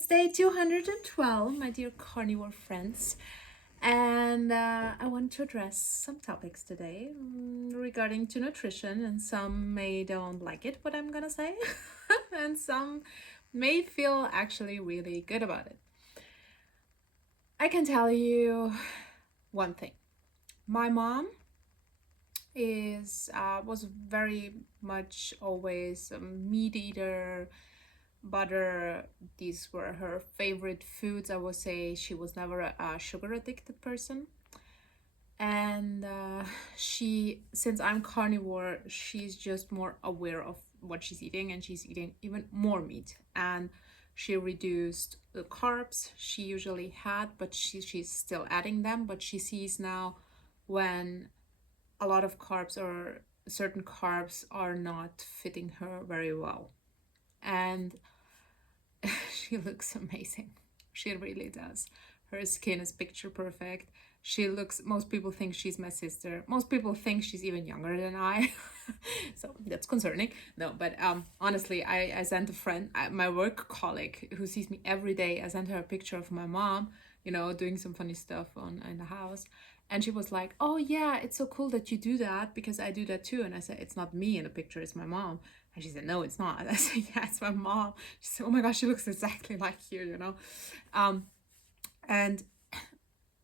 It's day 212, my dear carnivore friends, and I want to address some topics today regarding to nutrition, and some may don't like it what I'm gonna say, and some may feel actually really good about it. I can tell you one thing. My mom was very much always a meat eater, butter. These were her favorite foods. I would say she was never a sugar addicted person. And since I'm carnivore, she's just more aware of what she's eating, and she's eating even more meat. And she reduced the carbs she usually had, but she's still adding them. But she sees now when a lot of carbs or certain carbs are not fitting her very well. And she looks amazing. She really does. Her skin is picture perfect. Most people think she's my sister. Most people think she's even younger than I. So that's concerning. No, but honestly, I sent a friend, my work colleague who sees me every day, I sent her a picture of my mom, doing some funny stuff in the house. And she was like, "Oh yeah, it's so cool that you do that because I do that too." And I said, "It's not me in the picture, it's my mom." And she said, "No, it's not." I said, "Yeah, it's my mom." She said, "Oh my gosh, she looks exactly like you." And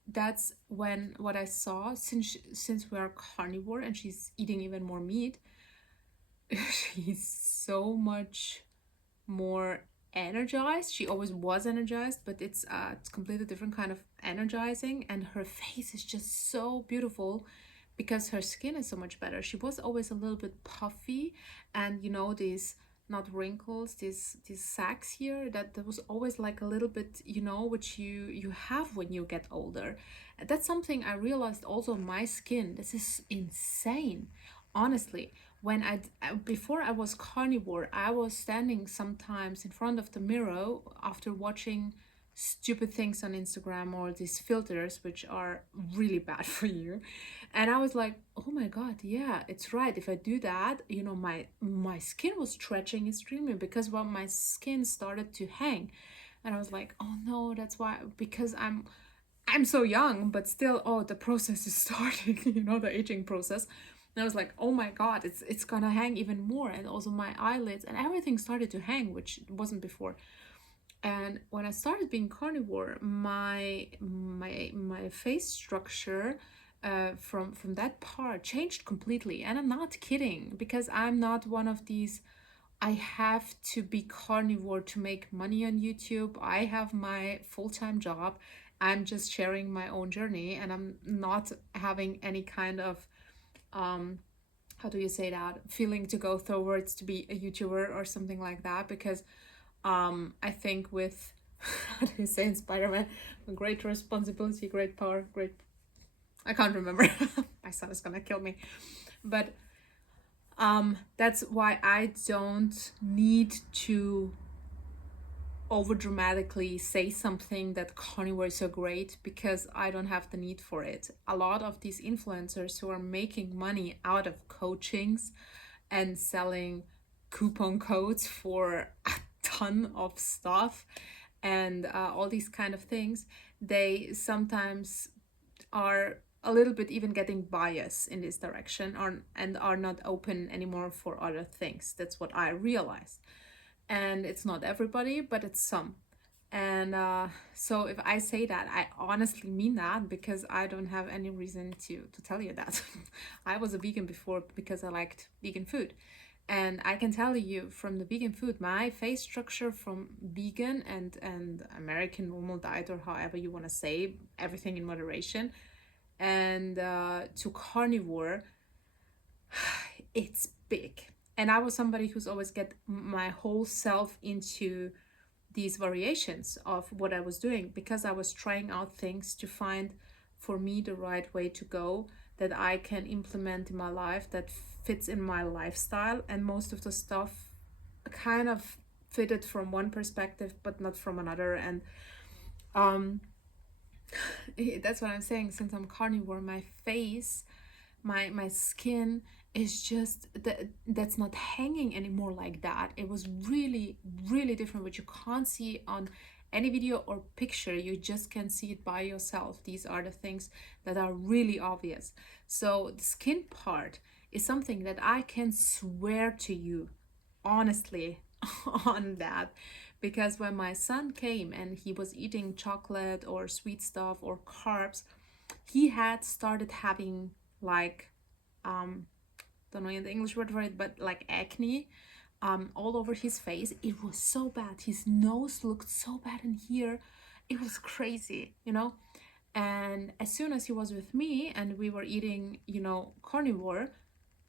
that's when what I saw, since we are carnivore and she's eating even more meat, she's so much more energized. She always was energized, but it's completely different kind of energizing, and her face is just so beautiful because her skin is so much better. She was always a little bit puffy, and these not wrinkles, these sags here, that there was always like a little bit, which you have when you get older. And that's something I realized also on my skin. This is insane, honestly. When before I was carnivore, I was standing sometimes in front of the mirror after watching stupid things on Instagram or these filters, which are really bad for you. And I was like, "Oh my god, yeah, it's right. If I do that, my skin was stretching extremely because my skin started to hang." And I was like, "Oh no, that's why, because I'm so young, but still, oh, the process is starting, the aging process." And I was like, "Oh my god, it's gonna hang even more." And also my eyelids and everything started to hang, which wasn't before. And when I started being carnivore, my face structure from that part changed completely. And I'm not kidding, because I'm not one of these, I have to be carnivore to make money on YouTube. I have my full-time job. I'm just sharing my own journey, and I'm not having any kind of how do you say that, feeling to go towards to be a YouTuber or something like that, because I think with how do you say in Spider-Man, great responsibility, great power, great, I can't remember. My son is gonna kill me. But that's why I don't need to over dramatically say something that carnivore is so great, because I don't have the need for it. A lot of these influencers who are making money out of coachings and selling coupon codes for a ton of stuff and all these kind of things, they sometimes are a little bit even getting bias in this direction, and are not open anymore for other things. That's what I realized. And it's not everybody, but it's some. And so if I say that, I honestly mean that, because I don't have any reason to tell you that. I was a vegan before because I liked vegan food. And I can tell you, from the vegan food, my face structure from vegan and American normal diet, or however you want to say, everything in moderation, and to carnivore, it's big. And I was somebody who's always get my whole self into these variations of what I was doing, because I was trying out things to find for me the right way to go, that I can implement in my life, that fits in my lifestyle. And most of the stuff kind of fitted from one perspective but not from another. And um that's what I'm saying. Since I'm carnivore, my face, my skin is just that's not hanging anymore like that. It was really really different, which you can't see on any video or picture, you just can see it by yourself. These are the things that are really obvious. So the skin part is something that I can swear to you honestly on that, because when my son came and he was eating chocolate or sweet stuff or carbs, he had started having like don't know the English word for it, but like acne all over his face. It was so bad. His nose looked so bad in here. It was crazy, you know. And as soon as he was with me and we were eating, you know, carnivore,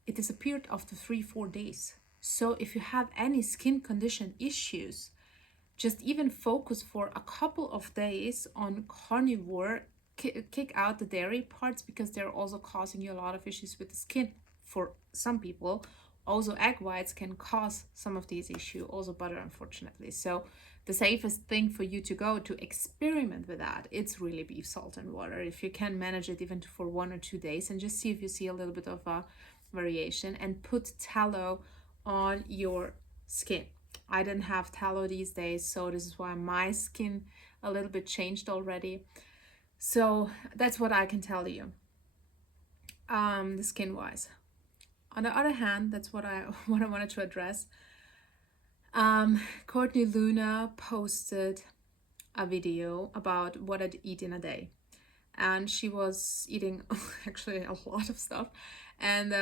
it disappeared after 3-4 days. So if you have any skin condition issues, just even focus for a couple of days on carnivore, kick out the dairy parts, because they're also causing you a lot of issues with the skin for some people. Also egg whites can cause some of these issues, also butter, unfortunately. So the safest thing for you to go to experiment with that, it's really beef salt and water. If you can manage it even for 1 or 2 days, and just see if you see a little bit of a variation, and put tallow on your skin. I didn't have tallow these days, so this is why my skin a little bit changed already. So that's what I can tell you, the skin wise. On the other hand, that's what I wanted to address. Courtney Luna posted a video about what I'd eat in a day, and she was eating actually a lot of stuff, and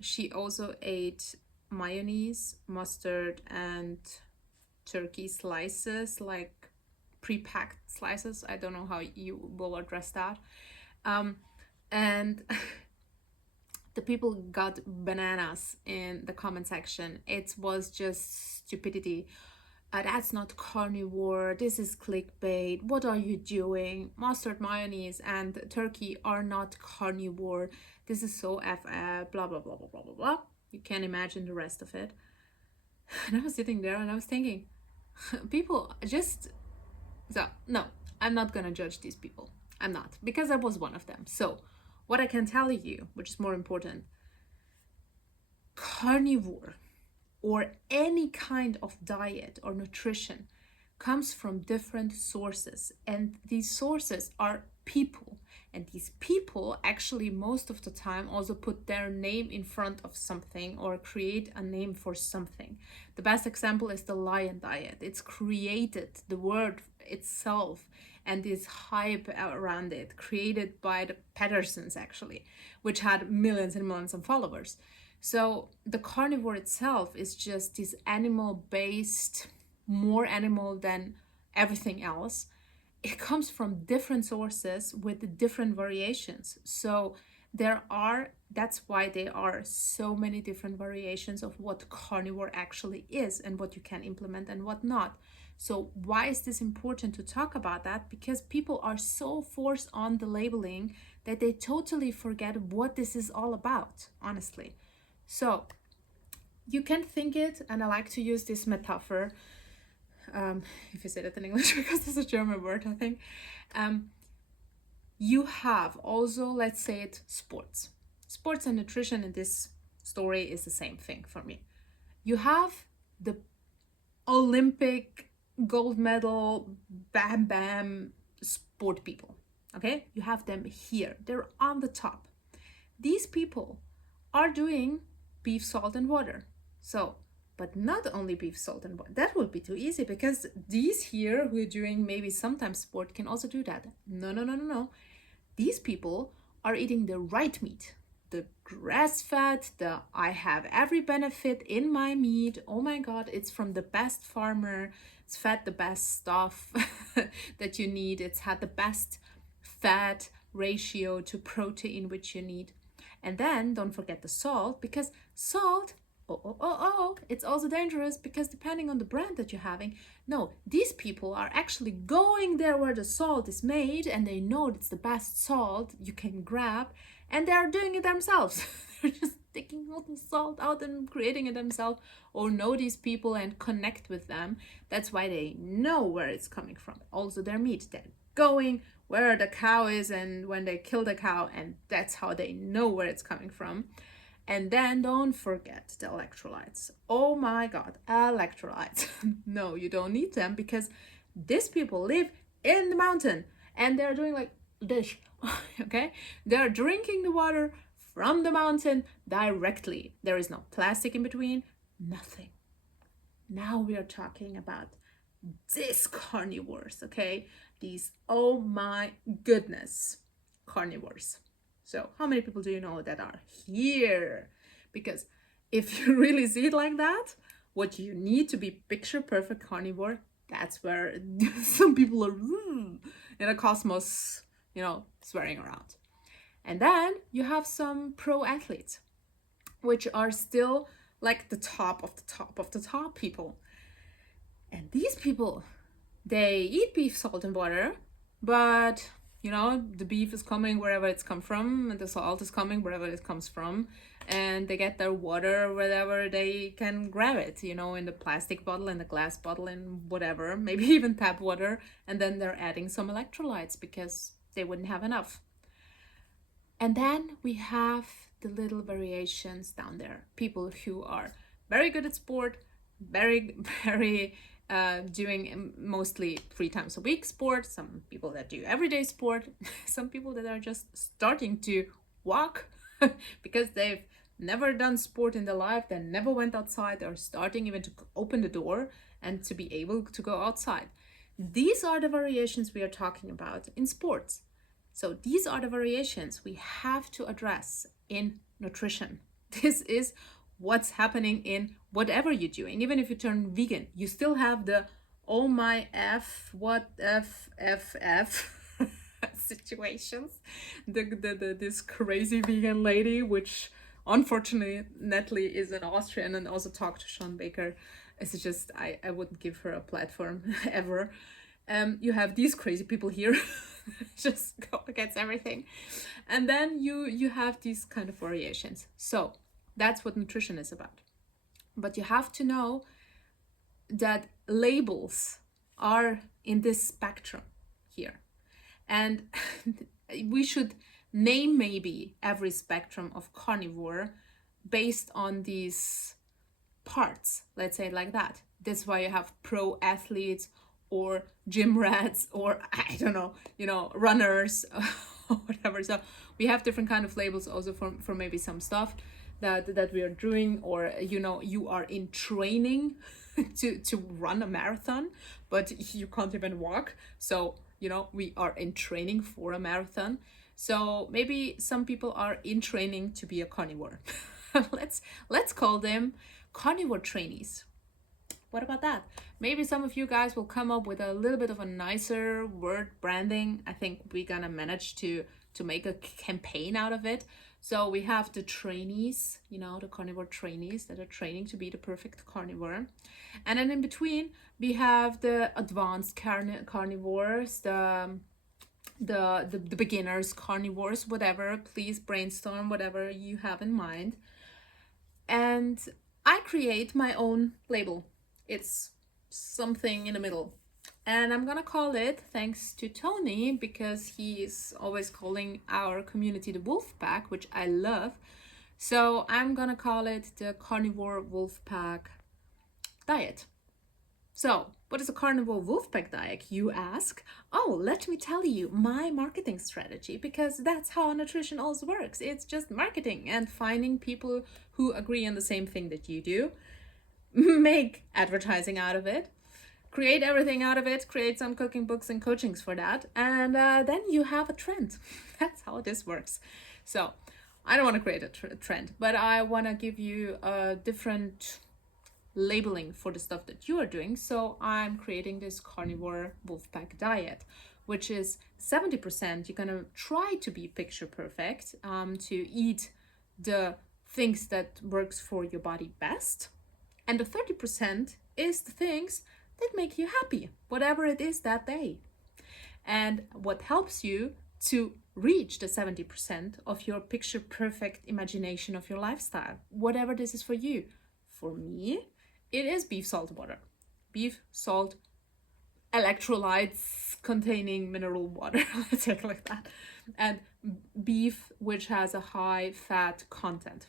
she also ate mayonnaise, mustard, and turkey slices, like pre-packed slices. I don't know how you will address that. And the people got bananas in the comment section. It was just stupidity. That's not carnivore. This is clickbait. What are you doing? Mustard, mayonnaise, and turkey are not carnivore. This is so blah, blah, blah, blah, blah, blah, blah. You can imagine the rest of it. And I was sitting there and I was thinking, people just... So, no, I'm not gonna judge these people. I'm not, because I was one of them. So, what I can tell you, which is more important, carnivore or any kind of diet or nutrition comes from different sources, and these sources are people, and these people actually most of the time also put their name in front of something or create a name for something. The best example is the lion diet. It's created, the word itself and this hype around it, created by the Pattersons actually, which had millions and millions of followers. So the carnivore itself is just this animal-based, more animal than everything else. It comes from different sources with different variations. So that's why there are so many different variations of what carnivore actually is and what you can implement and what not. So why is this important to talk about that? Because people are so forced on the labeling that they totally forget what this is all about, honestly. So you can think it, and I like to use this metaphor, if you say that in English, because it's a German word, I think. You have also, let's say it, sports. Sports and nutrition in this story is the same thing for me. You have the Olympic gold medal, bam, bam, sport people, okay? You have them here. They're on the top. These people are doing beef, salt, and water. So, but not only beef, salt, and water. That would be too easy, because these here who are doing maybe sometimes sport can also do that. No. These people are eating the right meat, the grass-fed, the I have every benefit in my meat. Oh my God, it's from the best farmer. It's fed the best stuff that you need. It's had the best fat ratio to protein which you need. And then don't forget the salt, because salt, it's also dangerous, because depending on the brand that you're having, no, these people are actually going there where the salt is made, and they know it's the best salt you can grab, and they are doing it themselves. They're just taking all the salt out and creating it themselves, or know these people and connect with them. That's why they know where it's coming from. Also their meat, they're going where the cow is and when they kill the cow, and that's how they know where it's coming from. And then don't forget the electrolytes. Oh my God, electrolytes. No, you don't need them, because These people live in the mountain and they're doing like this, okay? They're drinking the water from the mountain directly. There is no plastic in between, nothing. Now we are talking about these carnivores, okay? These, oh my goodness, carnivores. So, how many people do you know that are here? Because if you really see it like that, what you need to be picture perfect carnivore, that's where some people are in a cosmos, swearing around. And then you have some pro athletes, which are still like the top of the top of the top people. And these people, they eat beef, salt, and butter, but the beef is coming wherever it's come from, and the salt is coming wherever it comes from, and they get their water wherever they can grab it, in the plastic bottle, in the glass bottle, and whatever, maybe even tap water, and then they're adding some electrolytes because they wouldn't have enough. And then we have the little variations down there. People who are very good at sport, very, very doing mostly 3 times a week sport. Some people that do everyday sport. Some people that are just starting to walk because they've never done sport in their life. They never went outside. They're starting even to open the door and to be able to go outside. These are the variations we are talking about in sports. So these are the variations we have to address in nutrition. This is what's happening in whatever you're doing. Even if you turn vegan, you still have the oh my f what f situations. This crazy vegan lady, which unfortunately is an Austrian and also talked to Sean Baker. It's just I wouldn't give her a platform ever. You have these crazy people here just go against everything, and then you have these kind of variations. So that's what nutrition is about. But you have to know that labels are in this spectrum here, and we should name maybe every spectrum of carnivore based on these parts, let's say it like that. That's why you have pro athletes or gym rats or I don't know, runners or whatever. So we have different kind of labels also for maybe some stuff that we are doing, or you are in training to run a marathon, but you can't even walk. So we are in training for a marathon. So maybe some people are in training to be a carnivore. let's call them carnivore trainees. What about that? Maybe some of you guys will come up with a little bit of a nicer word branding. I think we're gonna manage to make a campaign out of it. So we have the trainees, the carnivore trainees that are training to be the perfect carnivore. And then in between, we have the advanced carnivores, the beginners carnivores, whatever. Please brainstorm whatever you have in mind. And I create my own label. It's something in the middle. And I'm gonna call it, thanks to Tony, because he's always calling our community the Wolfpack, which I love. So I'm gonna call it the Carnivore Wolfpack Diet. So, what is a Carnivore Wolfpack Diet, you ask? Oh, let me tell you my marketing strategy, because that's how nutrition also works. It's just marketing and finding people who agree on the same thing that you do, make advertising out of it, create everything out of it, create some cooking books and coachings for that, and then you have a trend. That's how this works. So I don't want to create a trend, but I want to give you a different labeling for the stuff that you are doing. So I'm creating this Carnivore Wolfpack Diet, which is 70% you're gonna try to be picture perfect, to eat the things that works for your body best, and the 30% is the things that make you happy, whatever it is that day. And what helps you to reach the 70% of your picture perfect imagination of your lifestyle, whatever this is for you. For me, it is beef, salt, water. Beef, salt, electrolytes containing mineral water, let's take it like that. And beef, which has a high fat content.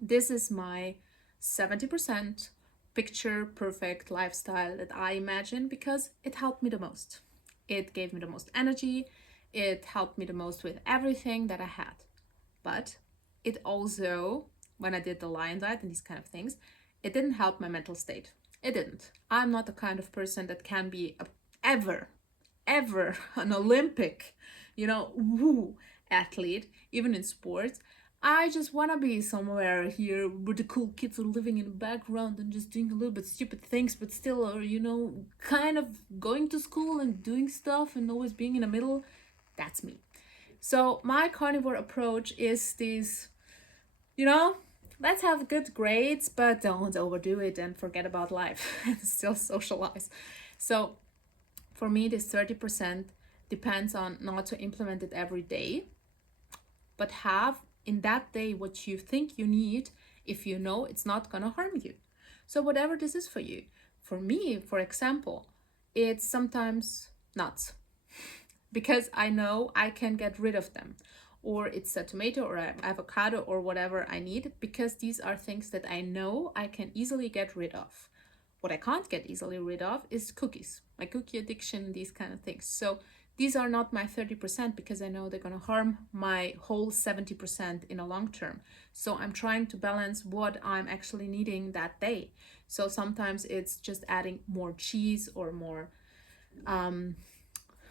This is my 70% picture perfect lifestyle that I imagine because it helped me the most. It gave me the most energy. It helped me the most with everything that I had. But it also, when I did the lion diet and these kind of things, it didn't help my mental state. It didn't. I'm not the kind of person that can be ever an Olympic, athlete, even in sports. I just want to be somewhere here where the cool kids are living in the background and just doing a little bit stupid things, but still are, kind of going to school and doing stuff and always being in the middle. That's me. So my carnivore approach is this, let's have good grades, but don't overdo it and forget about life and still socialize. So for me, this 30% depends on not to implement it every day, but have in that day what you think you need if you know it's not going to harm you. So whatever this is for you. For me, for example, it's sometimes nuts because I know I can get rid of them. Or it's a tomato or an avocado or whatever I need, because these are things that I know I can easily get rid of. What I can't get easily rid of is cookies, my cookie addiction, these kind of things. So these are not my 30% because I know they're going to harm my whole 70% in a long term. So I'm trying to balance what I'm actually needing that day. So sometimes it's just adding more cheese or more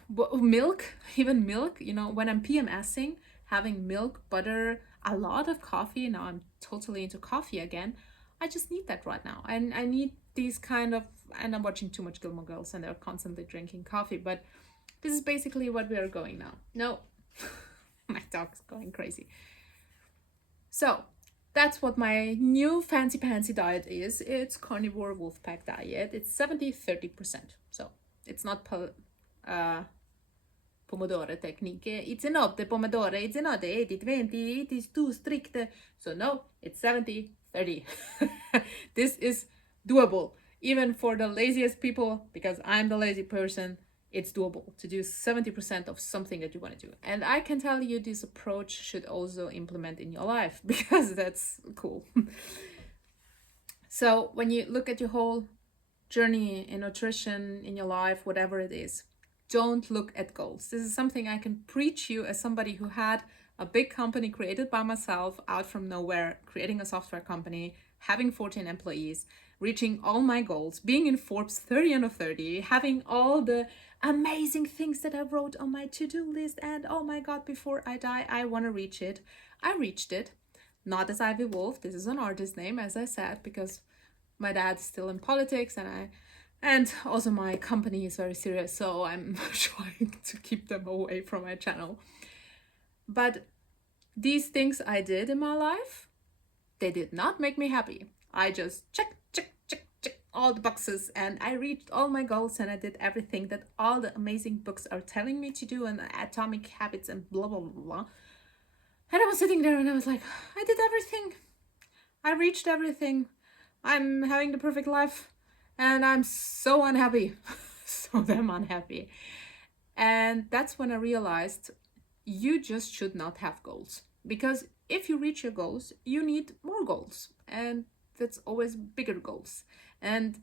milk, even milk, when I'm PMSing, having milk, butter, a lot of coffee. Now I'm totally into coffee again. I just need that right now. And I need these kind of, and I'm watching too much Gilmore Girls and they're constantly drinking coffee, but this is basically what we are going now. No, my dog's going crazy. So that's what my new fancy pantsy diet is. It's Carnivore Wolfpack Diet. It's 70-30%. So it's not Pomodoro technique. It's not the Pomodoro. It's not the 80-20. It is too strict. So no, it's 70-30. This is doable. Even for the laziest people, because I'm the lazy person, it's doable to do 70% of something that you want to do. And I can tell you this approach should also implement in your life because that's cool. So when you look at your whole journey in nutrition, in your life, whatever it is, don't look at goals. This is something I can preach you as somebody who had a big company created by myself out from nowhere, creating a software company, having 14 employees, reaching all my goals, being in Forbes 30 under 30, having all the amazing things that I wrote on my to-do list, and oh my God, before I die, I want to reach it. I reached it, not as Ivy Wolf. This is an artist name, as I said, because my dad's still in politics and also my company is very serious, so I'm trying to keep them away from my channel. But these things I did in my life, they did not make me happy. I just check all the boxes and I reached all my goals and I did everything that all the amazing books are telling me to do and Atomic Habits and blah, blah, blah, blah. And I was sitting there and I was like, I did everything. I reached everything. I'm having the perfect life and I'm so unhappy. So damn unhappy. And that's when I realized you just should not have goals. Because if you reach your goals, you need more goals. And that's always bigger goals. And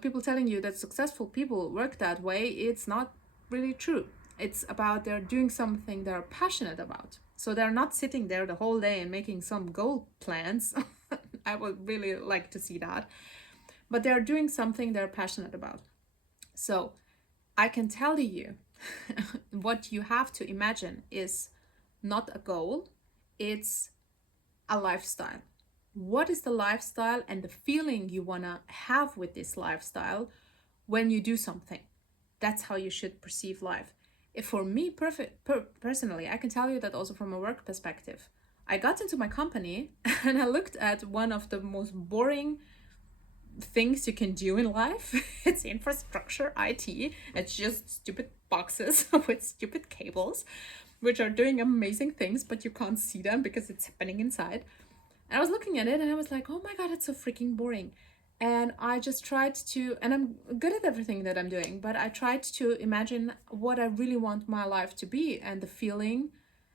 people telling you that successful people work that way, it's not really true. It's about they're doing something they're passionate about. So they're not sitting there the whole day and making some goal plans. I would really like to see that. But they're doing something they're passionate about. So I can tell you what you have to imagine is not a goal, it's a lifestyle. What is the lifestyle and the feeling you want to have with this lifestyle when you do something? That's how you should perceive life. If for me, personally, I can tell you that also from a work perspective. I got into my company and I looked at one of the most boring things you can do in life. It's infrastructure, IT. It's just stupid boxes with stupid cables, which are doing amazing things, but you can't see them because it's happening inside. And I was looking at it and I was like, oh my God, it's so freaking boring. And I just tried to, and I'm good at everything that I'm doing, but I tried to imagine what I really want my life to be and the feeling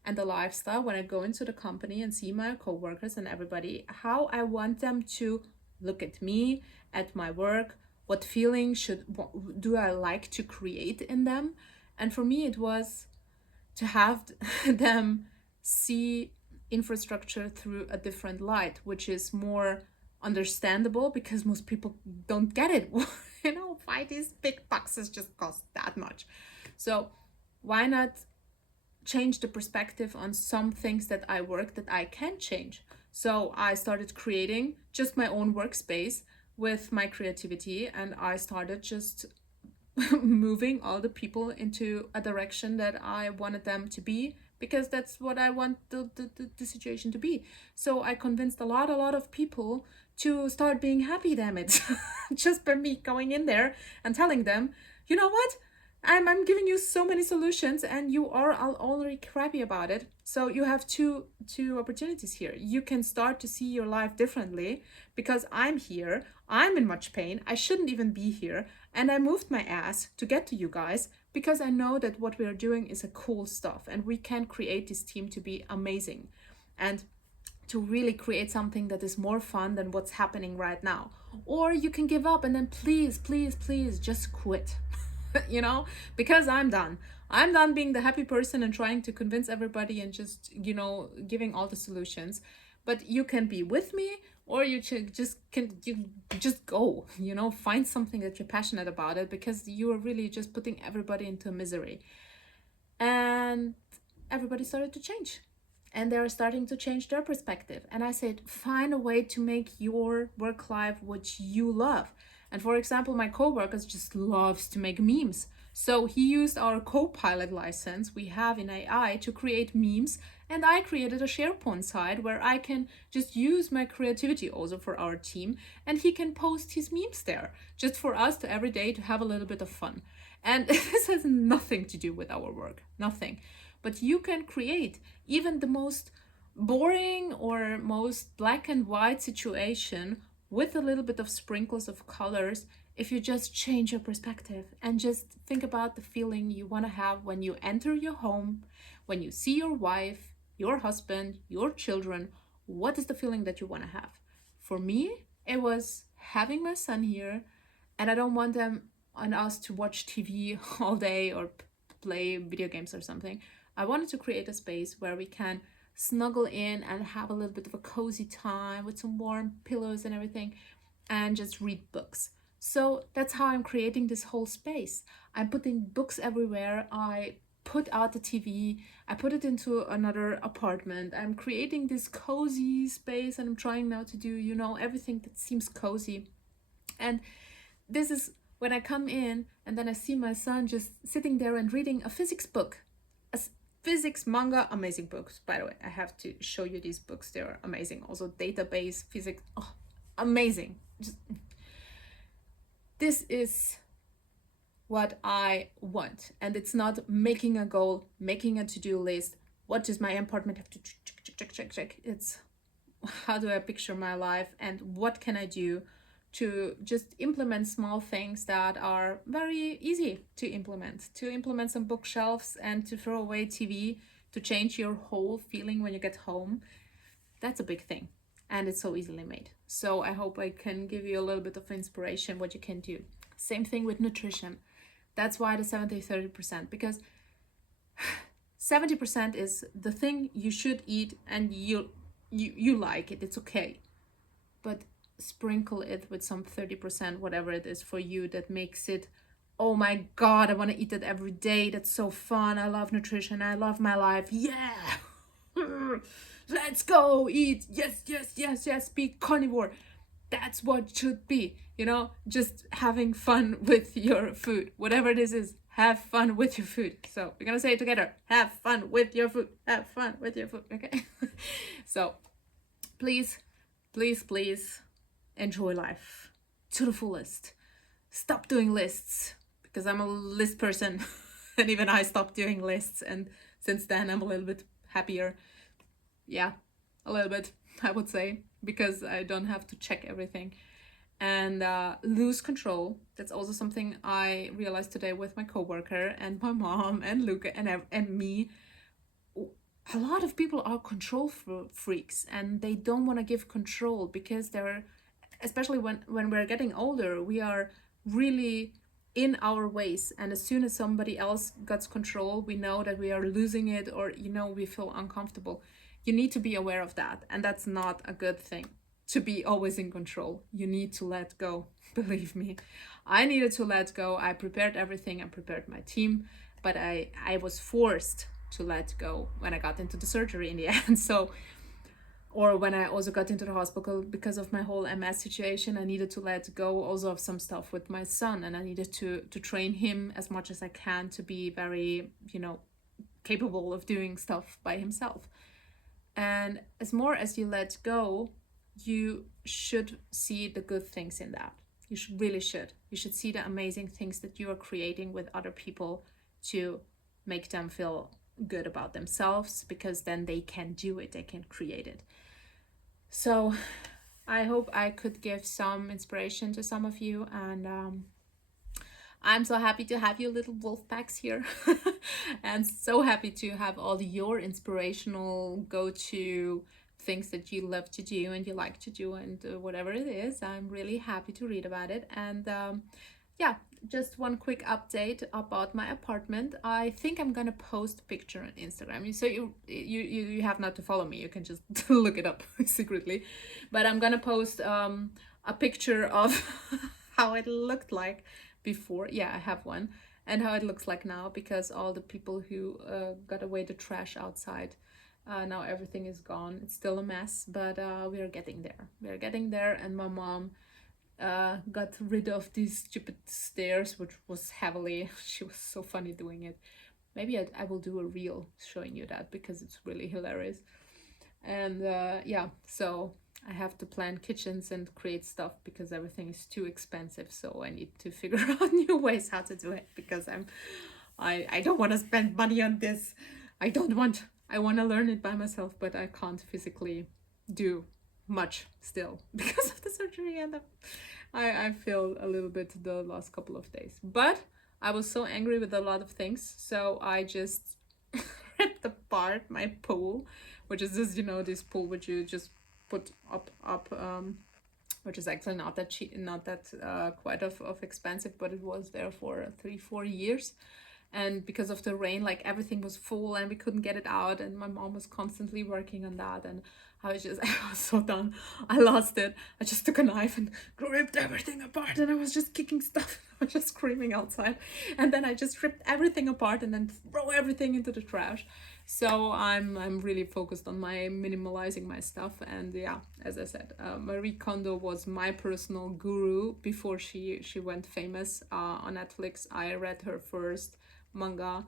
and the lifestyle when I go into the company and see my coworkers and everybody, how I want them to look at me, at my work, what feeling do I like to create in them. And for me it was to have them see infrastructure through a different light, which is more understandable because most people don't get it. Why these big boxes just cost that much? So why not change the perspective on some things that I work that I can change? So I started creating just my own workspace with my creativity, and I started just moving all the people into a direction that I wanted them to be, because that's what I want the situation to be. So I convinced a lot of people to start being happy, damn it. Just by me going in there and telling them, you know what? I'm giving you so many solutions and you are already crappy about it. So you have two opportunities here. You can start to see your life differently because I'm here. I'm in much pain. I shouldn't even be here. And I moved my ass to get to you guys because I know that what we are doing is a cool stuff and we can create this team to be amazing and to really create something that is more fun than what's happening right now. Or you can give up and then please just quit. Because I'm done. I'm done being the happy person and trying to convince everybody and just, giving all the solutions. But you can be with me, or you just go, find something that you're passionate about it, because you are really just putting everybody into misery. And everybody started to change. And they're starting to change their perspective. And I said, find a way to make your work life what you love. And for example, my coworker just loves to make memes. So he used our Copilot license we have in AI to create memes. And I created a SharePoint site where I can just use my creativity also for our team. And he can post his memes there just for us to every day to have a little bit of fun. And this has nothing to do with our work, nothing. But you can create even the most boring or most black and white situation with a little bit of sprinkles of colors if you just change your perspective and just think about the feeling you want to have when you enter your home, when you see your wife, your husband, your children. What is the feeling that you want to have? For me, it was having my son here, and I don't want them and us to watch TV all day or play video games or something. I wanted to create a space where we can snuggle in and have a little bit of a cozy time with some warm pillows and everything, and just read books. So that's how I'm creating this whole space. I'm putting books everywhere. I put out the TV. I put it into another apartment. I'm creating this cozy space, and I'm trying now to do, everything that seems cozy. And this is when I come in and then I see my son just sitting there and reading a physics book. Physics manga, amazing books. By the way, I have to show you these books. They're amazing. Also database physics, amazing. This is what I want. And it's not making a goal, making a to-do list. What does my apartment have to check? It's how do I picture my life and what can I do to just implement small things that are very easy to implement some bookshelves and to throw away TV, to change your whole feeling when you get home. That's a big thing, and it's so easily made. So I hope I can give you a little bit of inspiration what you can do. Same thing with nutrition. That's why the 70-30%, because 70% is the thing you should eat and you like it, it's okay. But sprinkle it with some 30%, whatever it is for you, that makes it, oh my God, I want to eat that every day. That's so fun. I love nutrition. I love my life. Yeah. Let's go eat. Yes. Be carnivore. That's what it should be. Just having fun with your food. Whatever this is, have fun with your food. So we're going to say it together. Have fun with your food. Have fun with your food. Okay. So please enjoy life to the fullest. Stop doing lists, because I'm a list person and even I stopped doing lists, and since then I'm a little bit happier. Yeah, a little bit, I would say, because I don't have to check everything and lose control. That's also something I realized today with my coworker and my mom and Luca and me. A lot of people are control freaks and they don't want to give control because they're especially when we're getting older, we are really in our ways, and as soon as somebody else gets control, we know that we are losing it, or we feel uncomfortable. You need to be aware of that, and that's not a good thing to be always in control. You need to let go. Believe me, I needed to let go. I prepared everything, I prepared my team, but I was forced to let go when I got into the surgery in the end. So, or when I also got into the hospital because of my whole MS situation, I needed to let go also of some stuff with my son, and I needed to train him as much as I can to be very, capable of doing stuff by himself. And as more as you let go, you should see the good things in that. You should really should. You should see the amazing things that you are creating with other people to make them feel good about themselves, because then they can do it, they can create it. So I hope I could give some inspiration to some of you, and I'm so happy to have you little wolf packs here and so happy to have all your inspirational go-to things that you love to do and you like to do, and whatever it is, I'm really happy to read about it. And yeah, just one quick update about my apartment. I think I'm gonna post a picture on Instagram, so you have not to follow me, you can just look it up secretly. But I'm gonna post a picture of how it looked like before. Yeah, I have one. And how it looks like now, because all the people who got away the trash outside, now everything is gone. It's still a mess, but we are getting there. We are getting there. And my mom got rid of these stupid stairs, which was heavily, she was so funny doing it. Maybe I will do a reel showing you that, because it's really hilarious. And yeah, so I have to plan kitchens and create stuff, because everything is too expensive. So I need to figure out new ways how to do it, because I don't want to spend money on this. I want to learn it by myself, but I can't physically do much still because of the surgery, and I feel a little bit the last couple of days. But I was so angry with a lot of things, so I just ripped apart my pool, which is this, this pool which you just put up, which is actually not that cheap, not that quite of expensive, but it was there for 3-4 years. And because of the rain, like everything was full and we couldn't get it out, and my mom was constantly working on that, and I was so done. I lost it. I just took a knife and ripped everything apart, and I was just kicking stuff. I was just screaming outside, and then I just ripped everything apart and then throw everything into the trash. So I'm really focused on my minimalizing my stuff. And yeah, as I said, Marie Kondo was my personal guru before she went famous on Netflix. I read her first manga,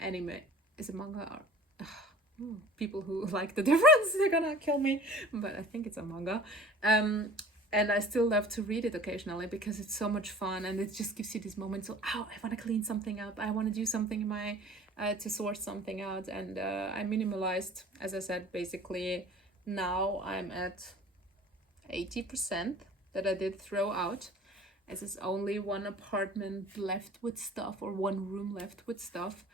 anime. Is it manga or people who like the difference, they're gonna kill me, but I think it's a manga. And I still love to read it occasionally, because it's so much fun, and it just gives you these moments of, oh, I want to clean something up, I want to do something in my to sort something out. And I minimalized, as I said. Basically now I'm at 80% that I did throw out, as it's only one apartment left with stuff, or one room left with stuff,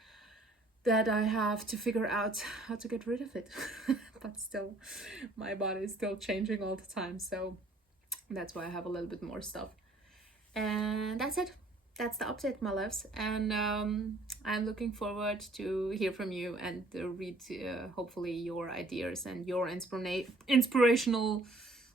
that I have to figure out how to get rid of it. But still, my body is still changing all the time, so that's why I have a little bit more stuff. And that's it. That's the update, my loves. And I'm looking forward to hear from you and read hopefully your ideas and your inspirational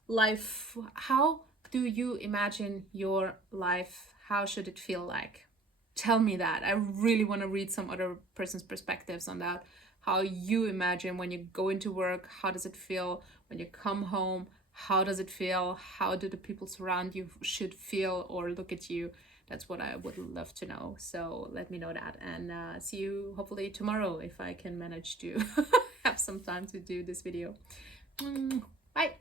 life. How do you imagine your life? How should it feel like? Tell me that. I really want to read some other person's perspectives on that. How you imagine when you go into work, how does it feel when you come home? How does it feel? How do the people surround you should feel or look at you? That's what I would love to know. So let me know that, and see you hopefully tomorrow if I can manage to have some time to do this video. Bye.